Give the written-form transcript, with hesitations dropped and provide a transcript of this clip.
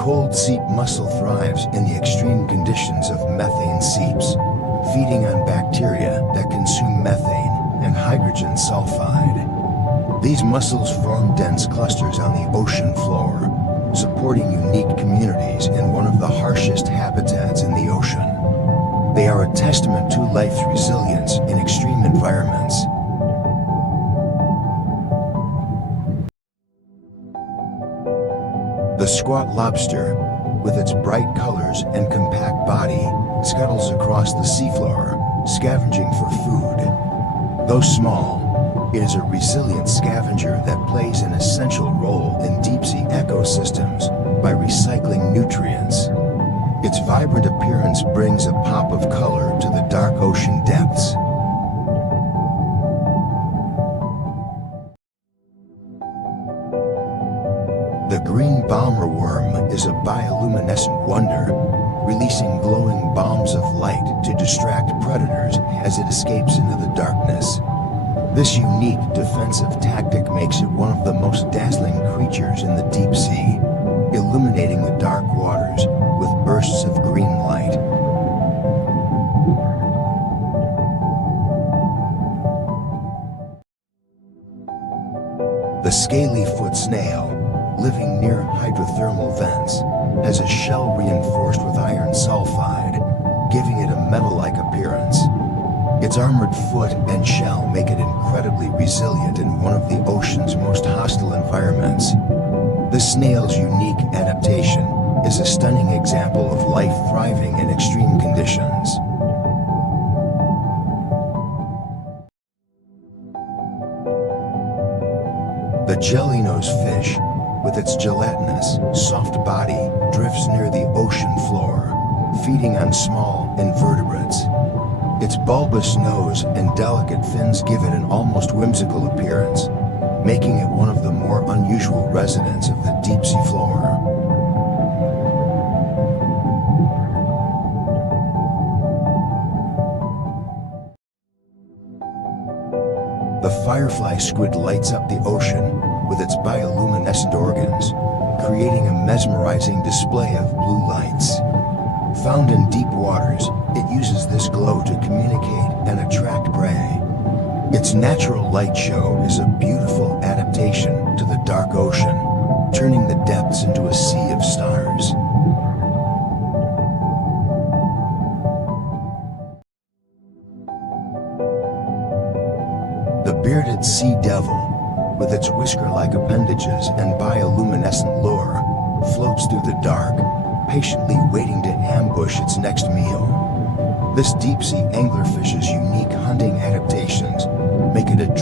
cold seep mussel thrives in the extreme conditions of methane seeps, feeding on bacteria that consume methane and hydrogen sulfide. These mussels form dense clusters on the ocean floor, supporting unique communities in one of the harshest habitats in the ocean. They are a testament to life's resilience in extreme environments. The squat lobster, with its bright colors and compact body, scuttles across the seafloor, scavenging for food. Though small, it is a resilient scavenger that plays an essential role in deep-sea ecosystems by recycling nutrients. Its vibrant appearance brings a pop of color to the dark ocean depths. The green bomber worm is a bioluminescent wonder, releasing glowing bombs of light to distract predators as it escapes into the darkness. This unique defensive tactic makes it one of the most dazzling creatures in the deep sea, illuminating the dark waters with bursts of green light. The scaly foot snail, living near hydrothermal vents, has a shell reinforced with iron sulfide, giving it a metal-like appearance. Its armored foot and shell make it incredibly resilient in one of the ocean's most hostile environments. The snail's unique adaptation is a stunning example of life thriving in extreme conditions. The jelly-nosed fish, with its gelatinous, soft body, drifts near the ocean floor, feeding on small invertebrates. Its bulbous nose and delicate fins give it an almost whimsical appearance, making it one of the more unusual residents of the deep-sea floor. The firefly squid lights up the ocean with its bioluminescent organs, creating a mesmerizing display of blue lights. Found in deep waters, it uses this glow to communicate and attract prey. Its natural light show is a beautiful adaptation to the dark ocean, turning the depths into a sea of stars. The bearded sea devil, with its whisker-like appendages and bioluminescent lure, floats through the dark, patiently waiting to ambush its next meal. This deep-sea anglerfish's unique hunting adaptations make it a